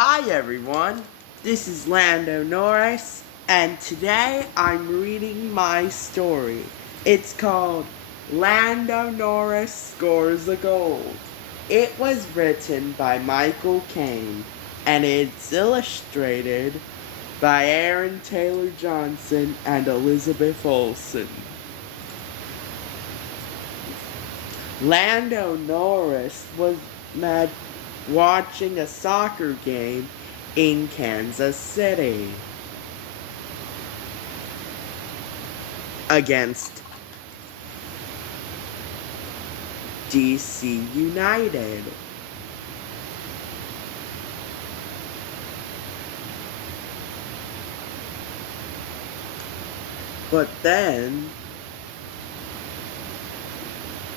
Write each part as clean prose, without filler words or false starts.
Hi everyone, this is Lando Norris, and today I'm reading my story. It's called Lando Norris Scores a Goal. It was written by Michael Caine, and it's illustrated by Aaron Taylor Johnson and Elizabeth Olsen. Lando Norris was mad watching a soccer game in Kansas City against DC United. But then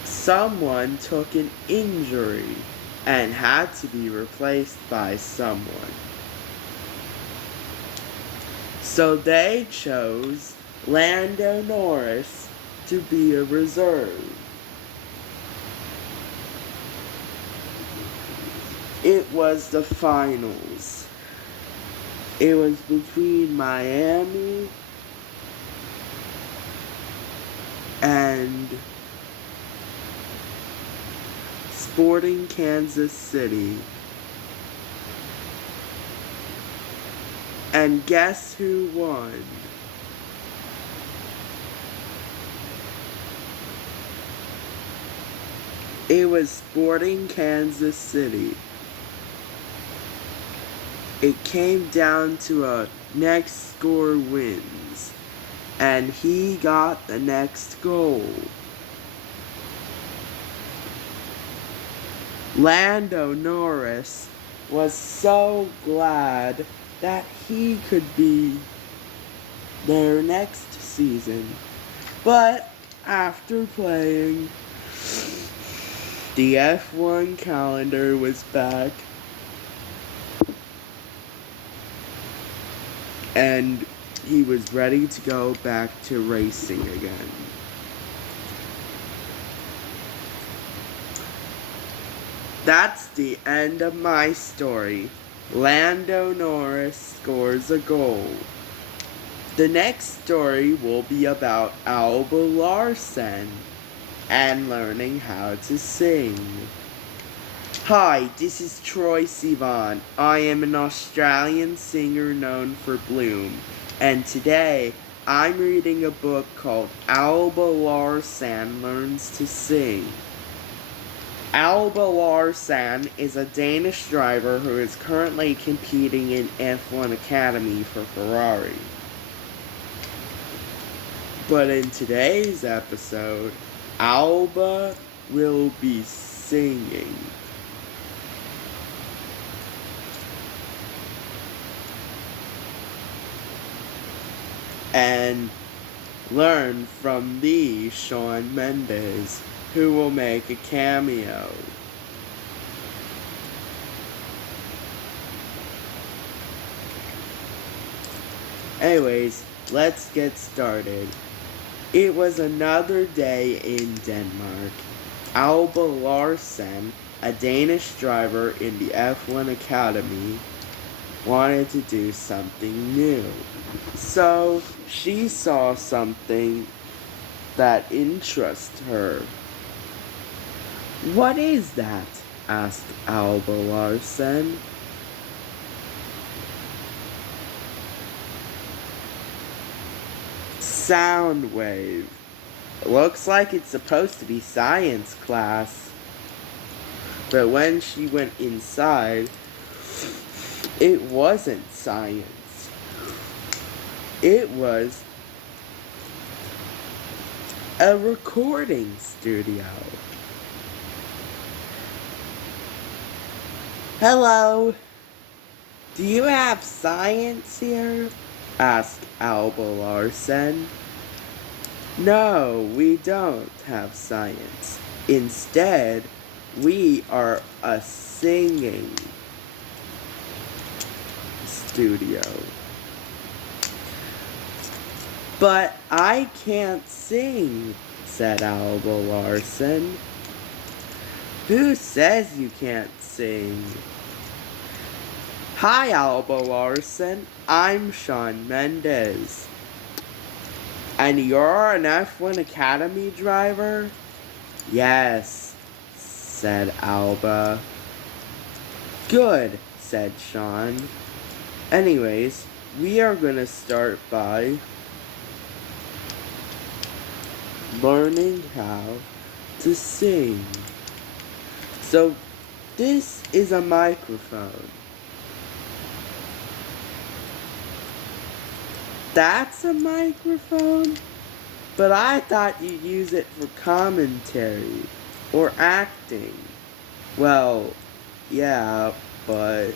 someone took an injury and had to be replaced by someone. So they chose Lando Norris to be a reserve. It was the finals. It was between Miami and Sporting Kansas City. And guess who won? It was Sporting Kansas City. It came down to a next score wins, and he got the next goal. Lando Norris was so glad that he could be there next season. But after playing, the F1 calendar was back, and he was ready to go back to racing again. That's the end of my story. Lando Norris scores a goal. The next story will be about Alba Larsen and learning how to sing. Hi, this is Troye Sivan. I am an Australian singer known for Bloom, and today I'm reading a book called Alba Larsen Learns to Sing. Alba Larsen is a Danish driver who is currently competing in F1 Academy for Ferrari. But in today's episode, Alba will be singing. And learn from the Shawn Mendes, who will make a cameo. Anyways, let's get started. It was another day in Denmark. Alba Larsen, a Danish driver in the F1 Academy, wanted to do something new. So she saw something that interests her. "What is that?" asked Alba Larsen. "Sound wave. Looks like it's supposed to be science class." But when she went inside, it wasn't science. It was a recording studio. "Hello, do you have science here?" asked Alba Larsen. "No, we don't have science. Instead, we are a singing studio." "But I can't sing," said Alba Larsen. "Who says you can't sing?" Hi, Alba Larson. I'm Sean Mendez. And you're an F1 Academy driver? Yes, said Alba. Good, said Sean. Anyways, we are gonna start by learning how to sing. So, this is a microphone. That's a microphone? But I thought you use it for commentary or acting. Well, yeah, but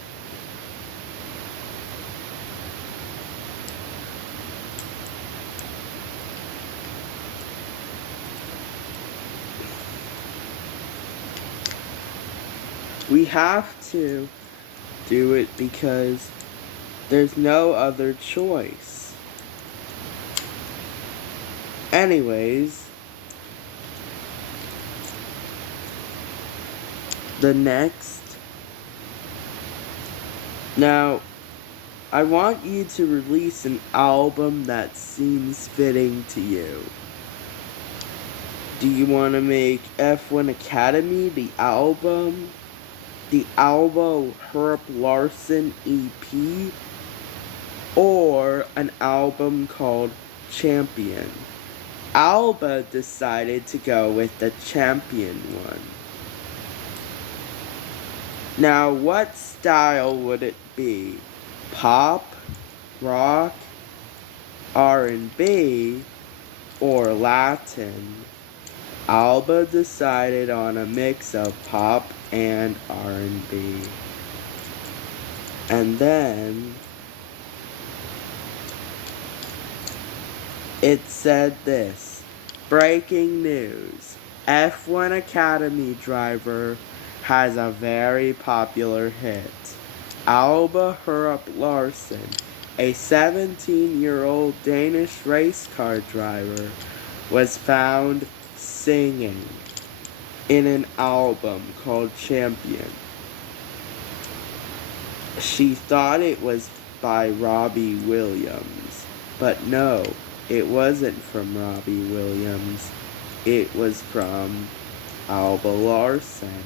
we have to do it because there's no other choice. Anyways, the next. Now, I want you to release an album that seems fitting to you. Do you want to make F1 Academy the album? The Alba Herb Larson EP? Or an album called Champion? Alba decided to go with the Champion one. Now, what style would it be? Pop, rock, R&B, or Latin? Alba decided on a mix of pop and R&B. And then it said this: breaking news, F1 Academy driver has a very popular hit. Alba Herb Larson, a 17-year-old Danish race car driver, was found singing in an album called Champion. She thought it was by Robbie Williams, but no, it wasn't from Robbie Williams. It was from Alba Larson.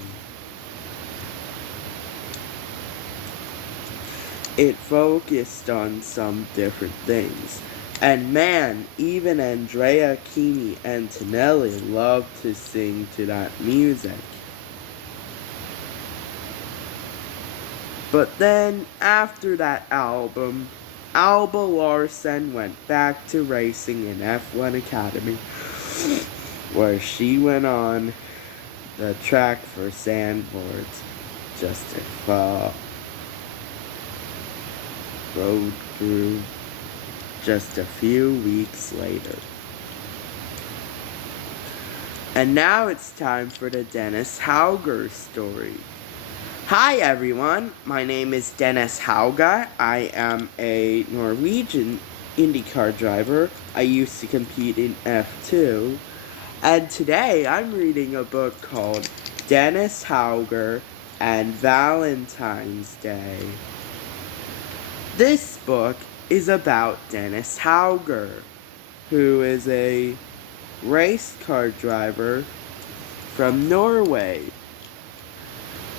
It focused on some different things. And man, even Andrea Kini Antonelli loved to sing to that music. But then, after that album, Alba Larson went back to racing in F1 Academy, where she went on the track for Zandvoort just to road crew just a few weeks later. And now it's time for the Dennis Hauger story. Hi everyone, my name is Dennis Hauger. I am a Norwegian IndyCar driver. I used to compete in F2. And today I'm reading a book called Dennis Hauger and Valentine's Day. This book is about Dennis Hauger, who is a race car driver from Norway,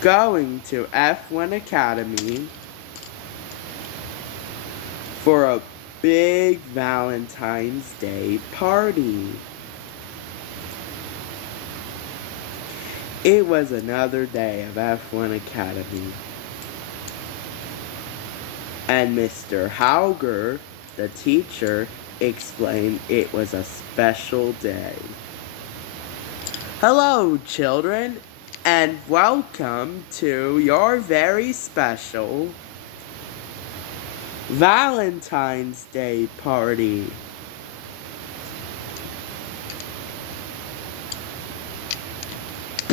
going to F1 Academy for a big Valentine's Day party. It was another day of F1 Academy. And Mr. Hauger, the teacher, explained it was a special day. Hello, children, and welcome to your very special Valentine's Day party.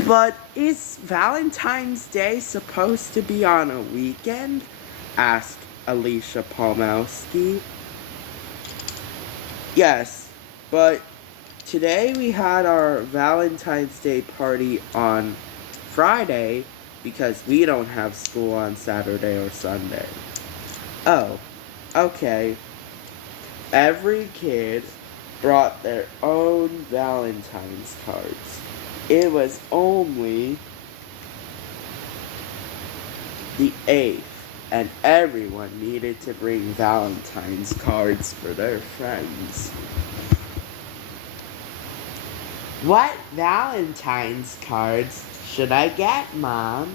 But is Valentine's Day supposed to be on a weekend? Asked Alicia Palmowski. Yes, but today we had our Valentine's Day party on Friday because we don't have school on Saturday or Sunday. Oh, okay. Every kid brought their own Valentine's cards. It was only the 8th, and everyone needed to bring Valentine's cards for their friends. What Valentine's cards should I get, Mom?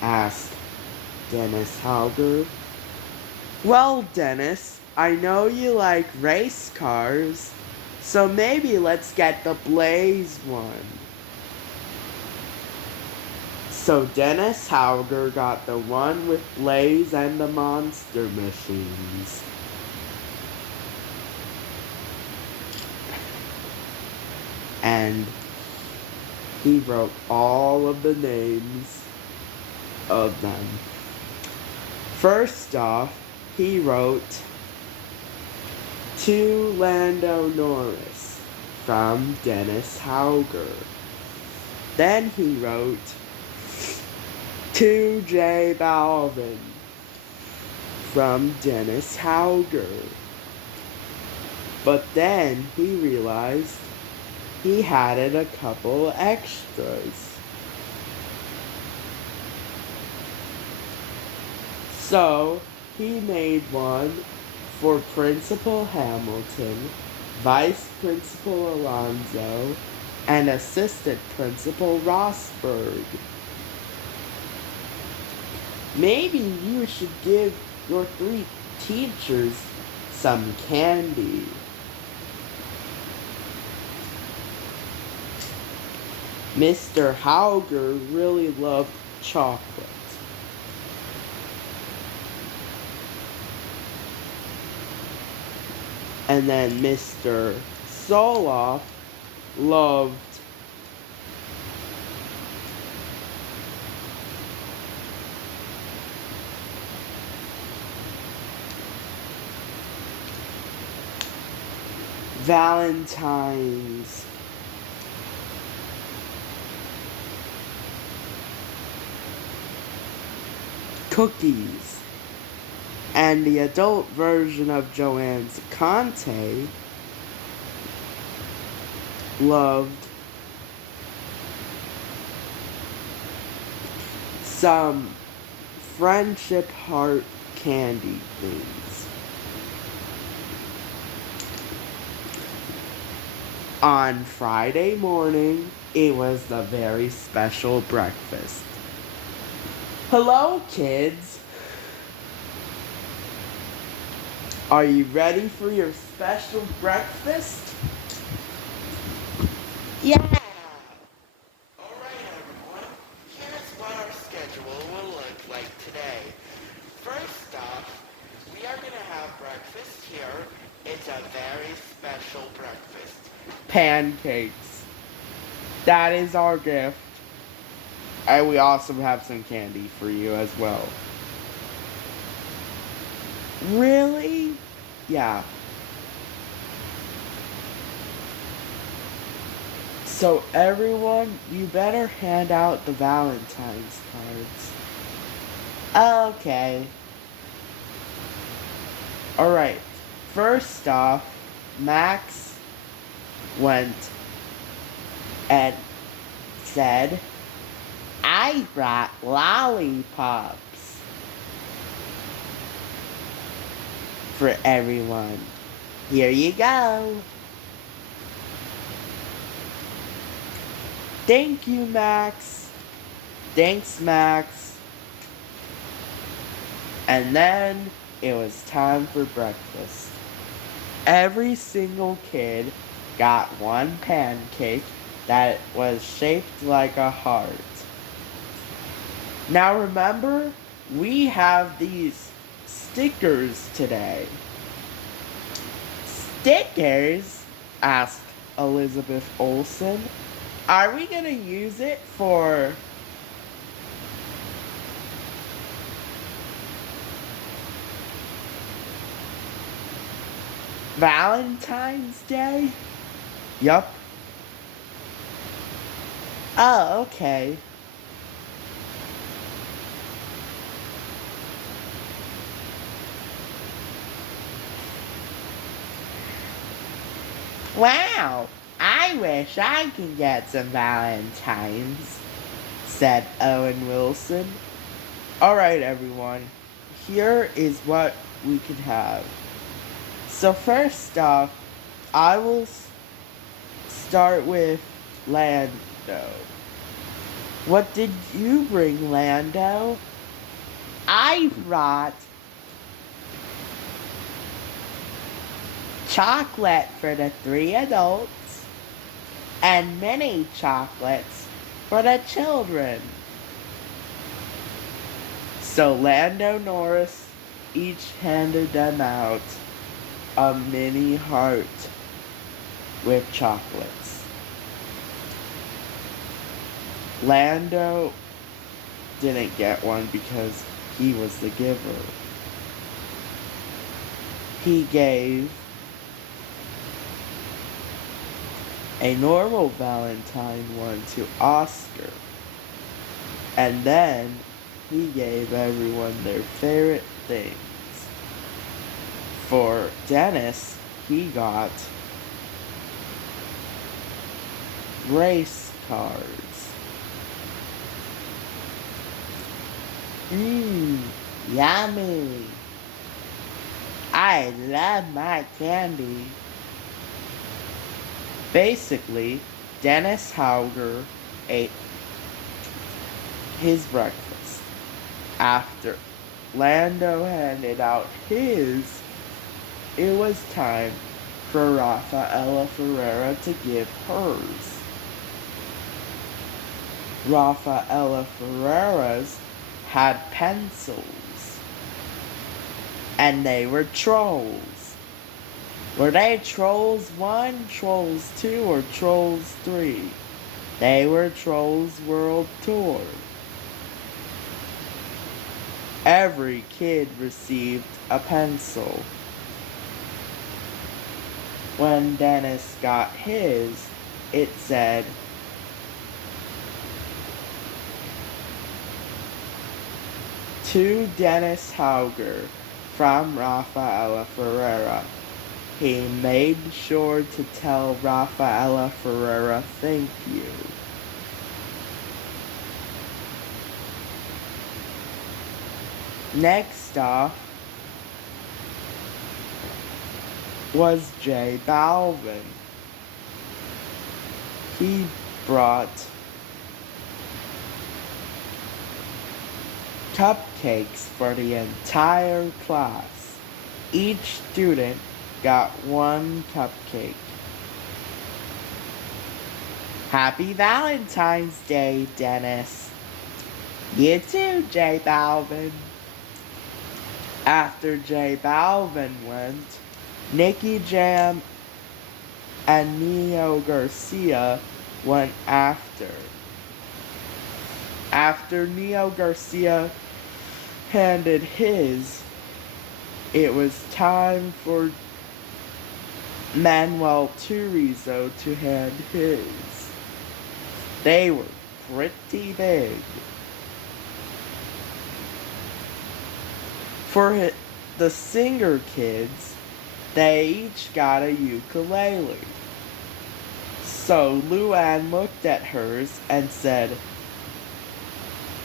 Asked Dennis Hauger. Well, Dennis, I know you like race cars, so maybe let's get the Blaze one. So Dennis Hauger got the one with Blaze and the monster machines. And he wrote all of the names of them. First off, he wrote to Lando Norris from Dennis Hauger. Then he wrote to J Balvin from Dennis Hauger. But then he realized he added a couple extras. So he made one for Principal Hamilton, Vice Principal Alonso, and Assistant Principal Rosberg. Maybe you should give your 3 teachers some candy. Mr. Hauger really loved chocolate. And then Mr. Soloff loved Valentine's. Cookies. And the adult version of Joanne's Conte loved some friendship heart candy things. On Friday morning, it was the very special breakfast. Hello, kids. Are you ready for your special breakfast? Yeah. All right, everyone. Here's what our schedule will look like today. First off, we are going to have breakfast here. It's a very special breakfast. Pancakes. That is our gift. And we also have some candy for you as well. Really? Yeah. So everyone, you better hand out the Valentine's cards. Okay. Alright. First off, Max went and said, I brought lollipops for everyone. Here you go. Thank you, Max. Thanks, Max. And then it was time for breakfast. Every single kid got one pancake that was shaped like a heart. Now remember, we have these stickers today. Stickers? Asked Elizabeth Olsen. Are we gonna use it for Valentine's Day? Yup. Oh, okay. Wow, I wish I could get some Valentines, said Owen Wilson. Alright, everyone, here is what we could have. So, first off, I will start with Lando. What did you bring, Lando? I brought chocolate for the 3 adults and mini chocolates for the children. So Lando Norris each handed them out a mini heart with chocolates. Lando didn't get one because he was the giver. He gave a normal Valentine one to Oscar. And then he gave everyone their favorite things. For Dennis, he got race cars. Yummy. I love my candy. Basically, Dennis Hauger ate his breakfast. After Lando handed out his, it was time for Rafaela Ferreira to give hers. Rafaela Ferreira's had pencils, and they were trolls. Were they Trolls 1, Trolls 2, or Trolls 3? They were Trolls World Tour. Every kid received a pencil. When Dennis got his, it said, "To Dennis Hauger, from Rafaela Ferreira." He made sure to tell Rafaela Ferreira thank you. Next off was J Balvin. He brought cupcakes for the entire class. Each student got one cupcake. Happy Valentine's Day, Dennis. You too, J Balvin. After J Balvin went, Nicky Jam and Neo Garcia went after. After Neo Garcia handed his, it was time for Manuel Turizo to hand his. They were pretty big. For the singer kids, they each got a ukulele. So Luann looked at hers and said,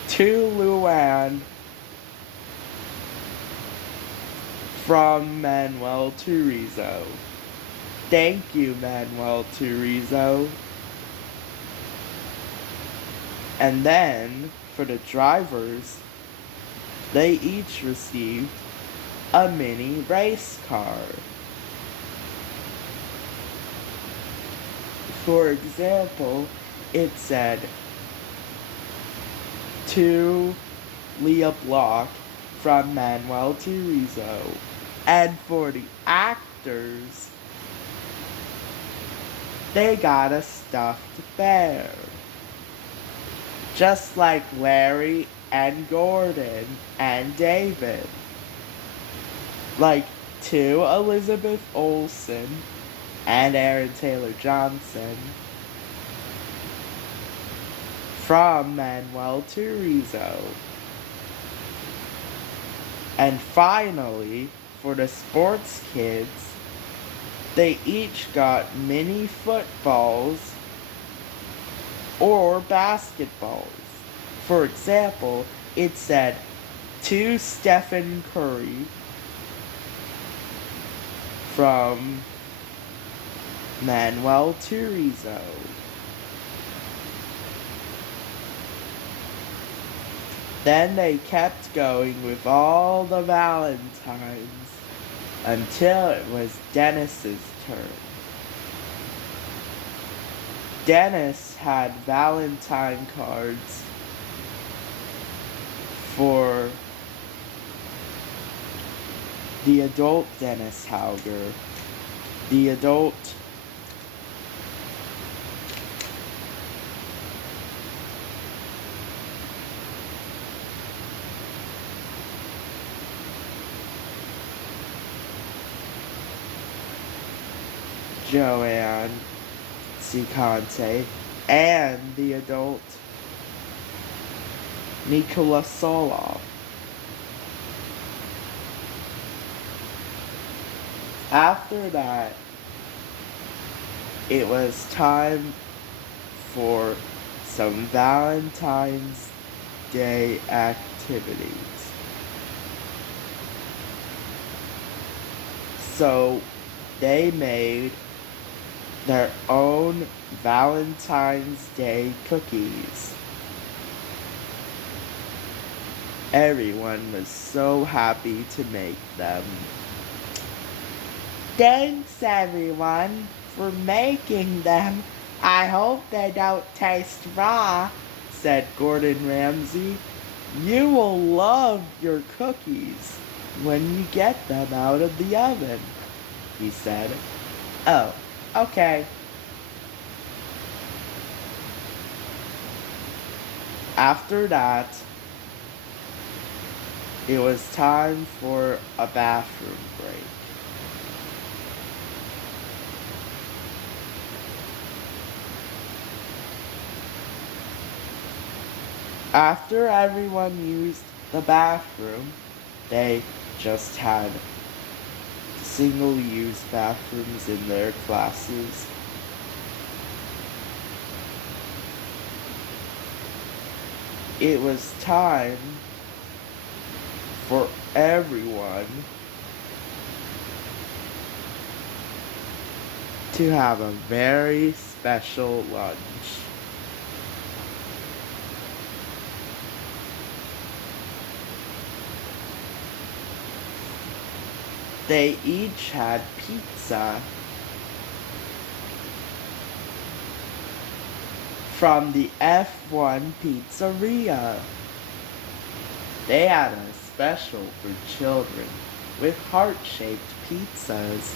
"To Luann, from Manuel Turizo." Thank you, Manuel Turizo. And then, for the drivers, they each received a mini race car. For example, it said, "To Leah Block, from Manuel Turizo." And for the actors, they got a stuffed bear. Just like Larry and Gordon and David. Like to Elizabeth Olsen and Aaron Taylor Johnson, from Manuel Turizo. And finally, for the sports kids, They each got mini footballs or basketballs. For example, it said, to Stephen Curry from Manuel Turizo. Then they kept going with all the Valentines until it was Dennis's turn. Dennis had Valentine cards for the adult Dennis Hauger, the adult Joanne Ciconte, and the adult Nikola Solov. After that, it was time for some Valentine's Day activities. So they made their own Valentine's Day cookies. Everyone was so happy to make them. Thanks everyone for making them. I hope they don't taste raw, said Gordon Ramsay. You will love your cookies when you get them out of the oven, he said. Oh, okay. After that, it was time for a bathroom break. After everyone used the bathroom, they just had single-use bathrooms in their classes. It was time for everyone to have a very special lunch. They each had pizza from the F1 Pizzeria. They had a special for children with heart-shaped pizzas.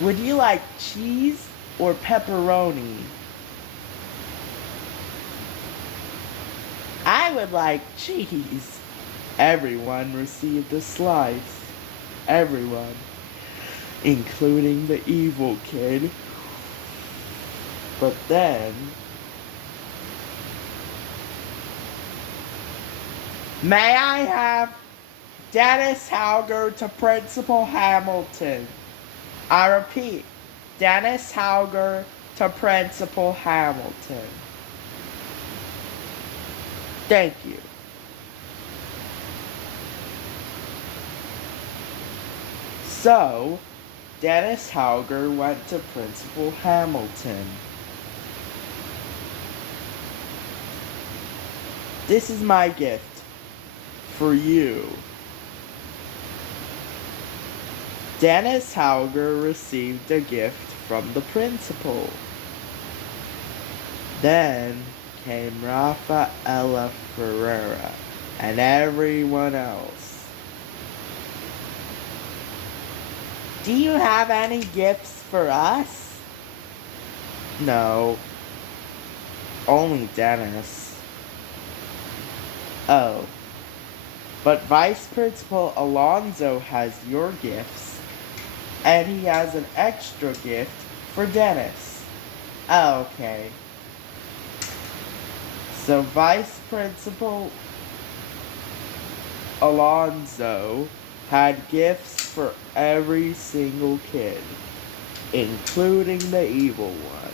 Would you like cheese or pepperoni? I would like cheese. Everyone received a slice. Everyone, including the evil kid. But then, may I have Dennis Hauger to Principal Hamilton? I repeat, Dennis Hauger to Principal Hamilton. Thank you. So, Dennis Hauger went to Principal Hamilton. This is my gift for you. Dennis Hauger received a gift from the principal. Then came Rafaela Ferreira and everyone else. Do you have any gifts for us? No. Only Dennis. Oh. But Vice Principal Alonso has your gifts, and he has an extra gift for Dennis. Oh, okay. So Vice Principal Alonso had gifts for every single kid, including the evil one.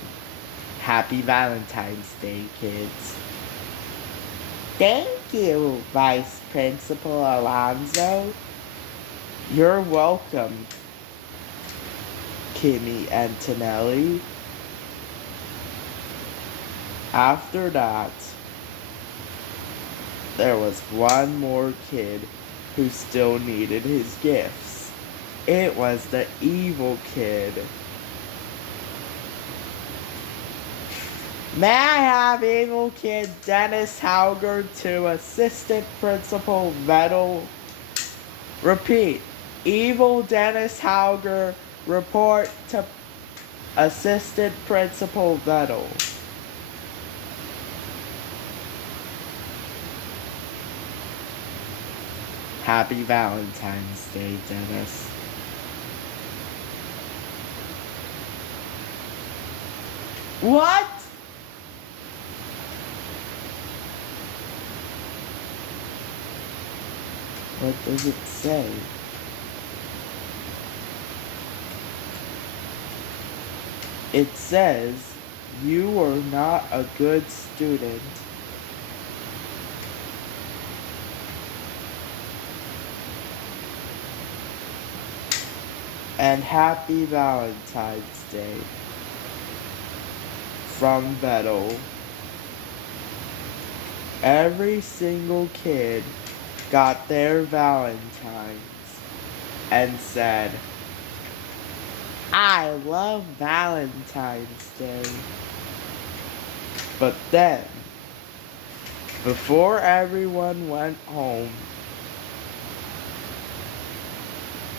Happy Valentine's Day, kids. Thank you, Vice Principal Alonzo. You're welcome, Kimmy Antonelli. After that, there was one more kid who still needed his gifts. It was the evil kid. May I have evil kid Dennis Hauger to Assistant Principal Vettel? Repeat. Evil Dennis Hauger report to Assistant Principal Vettel. Happy Valentine's Day, Dennis. What? What does it say? It says, you are not a good student. And happy Valentine's Day. From Vettel. Every single kid got their Valentines and said, I love Valentine's Day. But then, before everyone went home,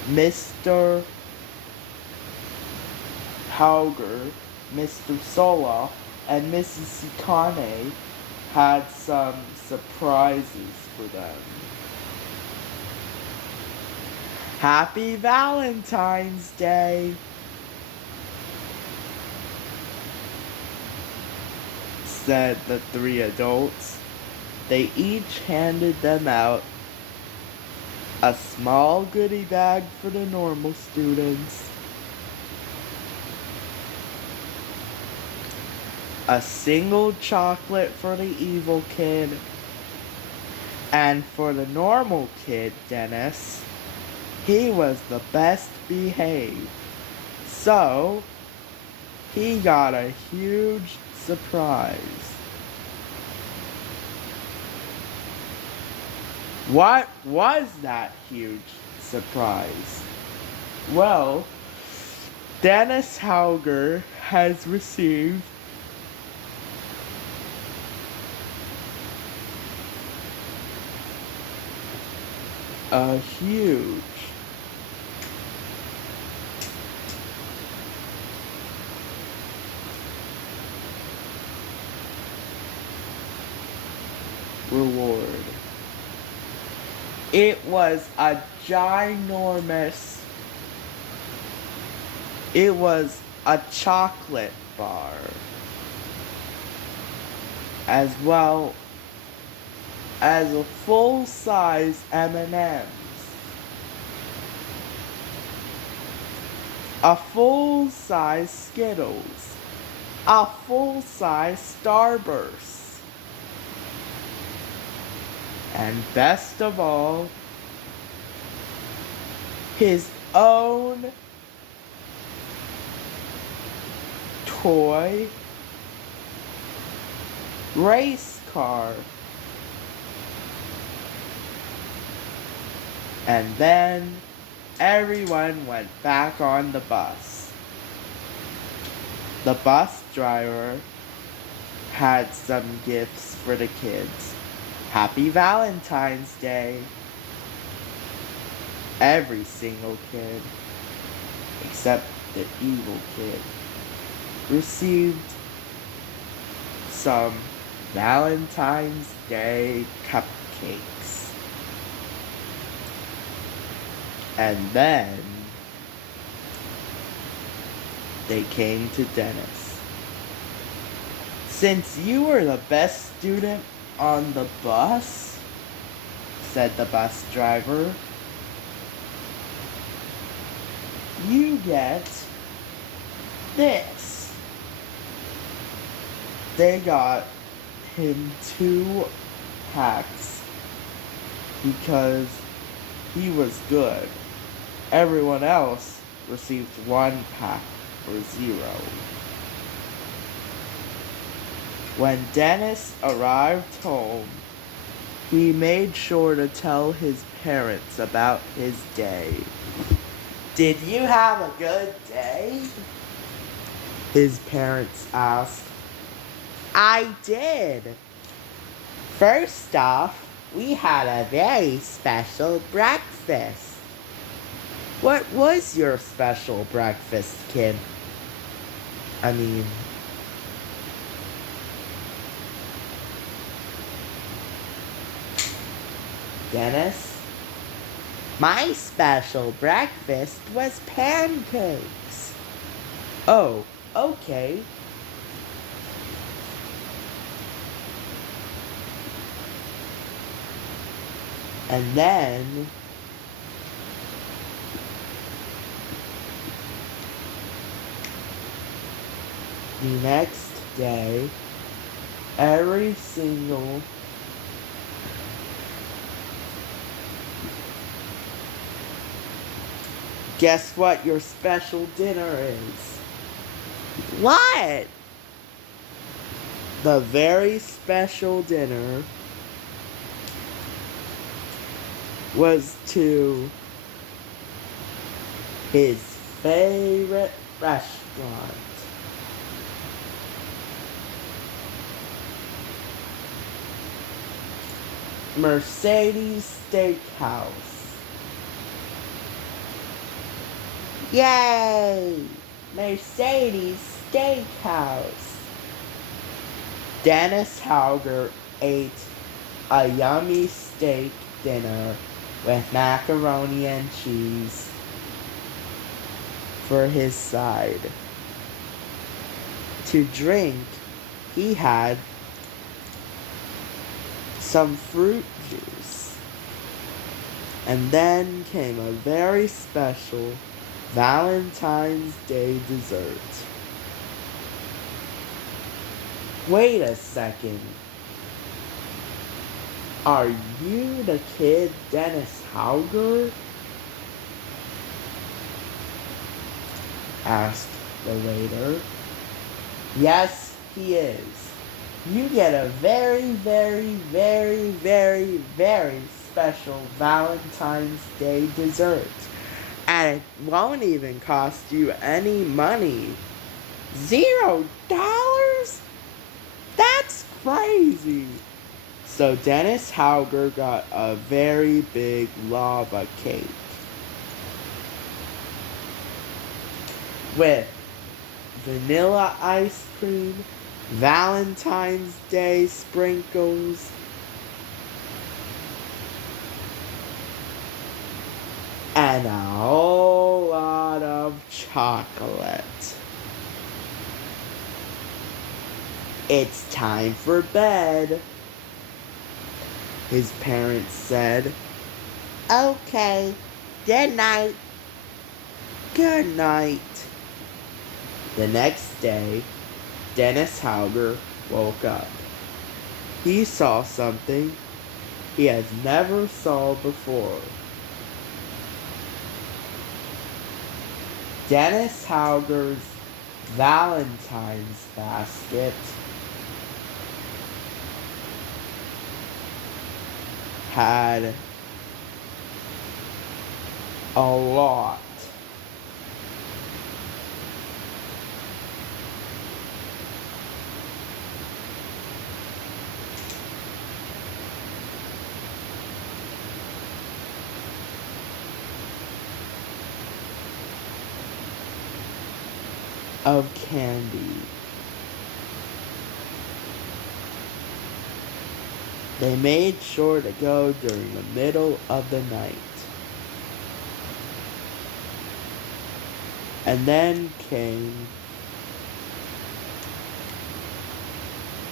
Mr. Hauger, Mr. Sola, and Mrs. Sikane had some surprises for them. Happy Valentine's Day! Said the three adults. They each handed them out a small goodie bag for the normal students, a single chocolate for the evil kid, and for the normal kid, Dennis, he was the best behaved. So, he got a huge surprise. What was that huge surprise? Well, Dennis Hauger has received a huge reward. It was a ginormous, it was a chocolate bar, as well as a full-size M&M's, a full-size Skittles, a full-size Starburst, and best of all, his own toy race car. And then everyone went back on the bus. The bus driver had some gifts for the kids. Happy Valentine's Day. Every single kid, except the evil kid, received some Valentine's Day cupcakes. And then they came to Dennis. Since you were the best student on the bus, said the bus driver, you get this. They got him 2 packs because he was good. Everyone else received 1 pack or 0. When Dennis arrived home, he made sure to tell his parents about his day. "Did you have a good day?" his parents asked. "I did. First off, we had a very special breakfast." "What was your special breakfast, kid?" Dennis? "My special breakfast was pancakes." "Oh, okay." And then the next day, every single guess what your special dinner is? What? The very special dinner was to his favorite restaurant. Mercedes Steakhouse. Yay! Mercedes Steakhouse. Dennis Hauger ate a yummy steak dinner with macaroni and cheese for his side. To drink, he had some fruit juice. And then came a very special Valentine's Day dessert. Wait a second. Are you the kid Dennis Hauger? asked the waiter. Yes, he is. You get a very, very, very, very, very special Valentine's Day dessert. And it won't even cost you any money. $0? That's crazy. So Dennis Hauger got a very big lava cake with vanilla ice cream, Valentine's Day sprinkles, and a whole lot of chocolate. "It's time for bed," his parents said. "Okay, good night." Good night. The next day, Dennis Hauger woke up. He saw something he had never saw before. Dennis Hauger's Valentine's basket had a lot of candy. They made sure to go during the middle of the night. And then came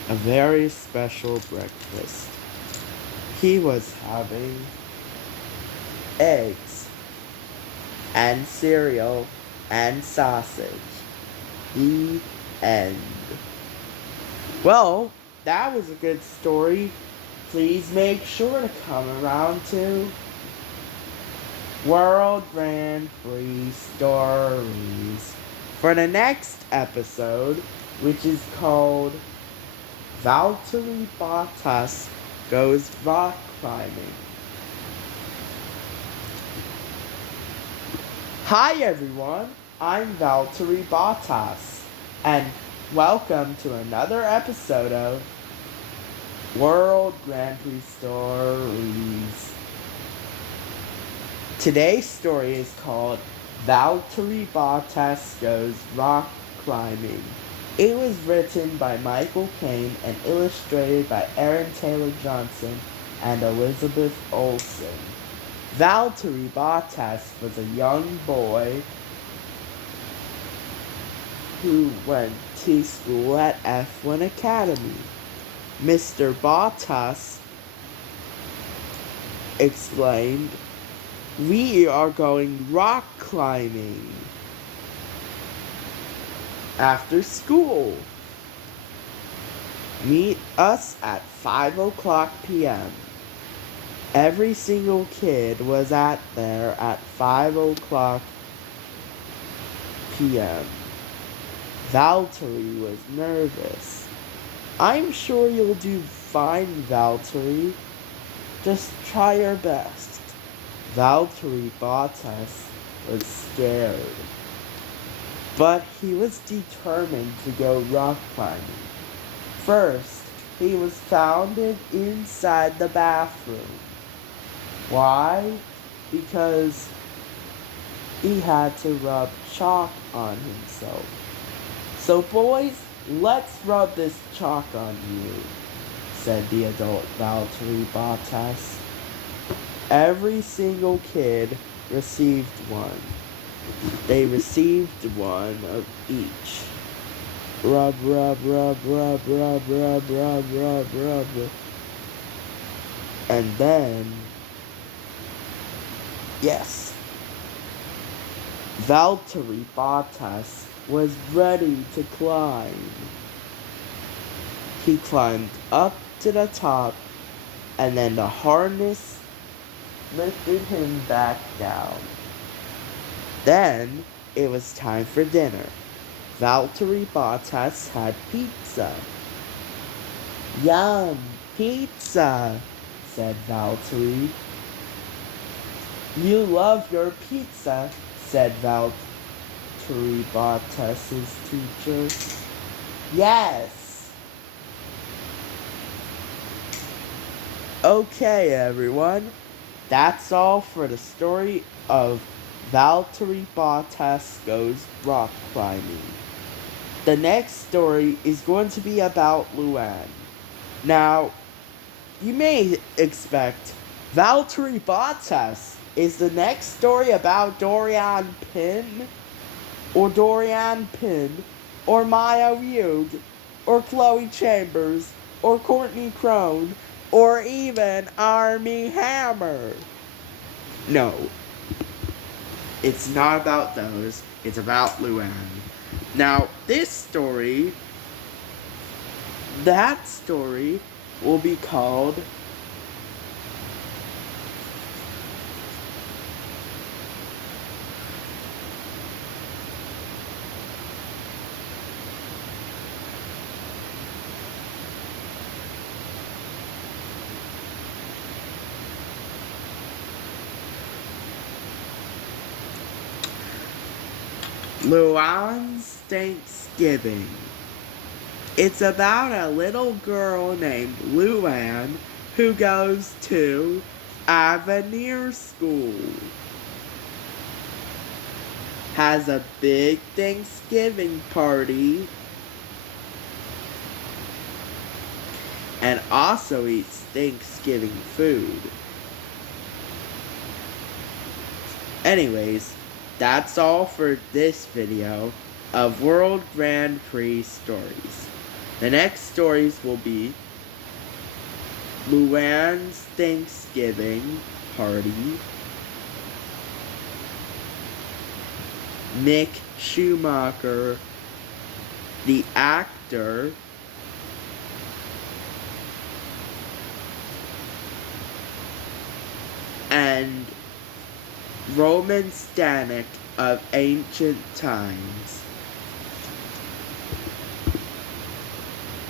a very special breakfast. He was having eggs and cereal and sausage. The end. Well, that was a good story. Please make sure to come around to World Grand Prix Stories for the next episode, which is called Valtteri Bottas Goes Rock Climbing. Hi everyone, I'm Valtteri Bottas, and welcome to another episode of World Grand Prix Stories. Today's story is called Valtteri Bottas Goes Rock Climbing. It was written by Michael Caine and illustrated by Aaron Taylor Johnson and Elizabeth Olsen. Valtteri Bottas was a young boy who went to school at F1 Academy. Mr. Bottas explained, "We are going rock climbing after school. Meet us at 5 p.m. Every single kid was there at 5 p.m. Valtteri was nervous. "I'm sure you'll do fine, Valtteri. Just try your best." Valtteri Bottas was scared, but he was determined to go rock climbing. First, he was found inside the bathroom. Why? Because he had to rub chalk on himself. "So boys, let's rub this chalk on you," said the adult Valtteri Bottas. Every single kid received one. They received one of each. Rub, rub, rub, rub, rub, rub, rub, rub, rub. And then, yes, Valtteri Bottas was ready to climb. He climbed up to the top, and then the harness lifted him back down. Then it was time for dinner. Valtteri Bottas had pizza. "Yum, pizza," said Valtteri. "You love your pizza," said Valtteri Bottas's teacher. "Yes." Okay, everyone. That's all for the story of Valtteri Bottas Goes Rock Climbing. The next story is going to be about Luan. Now, you may expect Valtteri Bottas is the next story about Dorian Pin, or Maya Hughes, or Chloe Chambers, or Courtney Crone, or even Armie Hammer. No, it's not about those. It's about Luan. Now, that story will be called Luan's Thanksgiving. It's about a little girl named Luan who goes to Avenir School. Has a big Thanksgiving party and also eats Thanksgiving food. Anyways, that's all for this video of World Grand Prix stories. The next stories will be Luan's Thanksgiving party, Mick Schumacher, the actor, and Roman Stanek of ancient times.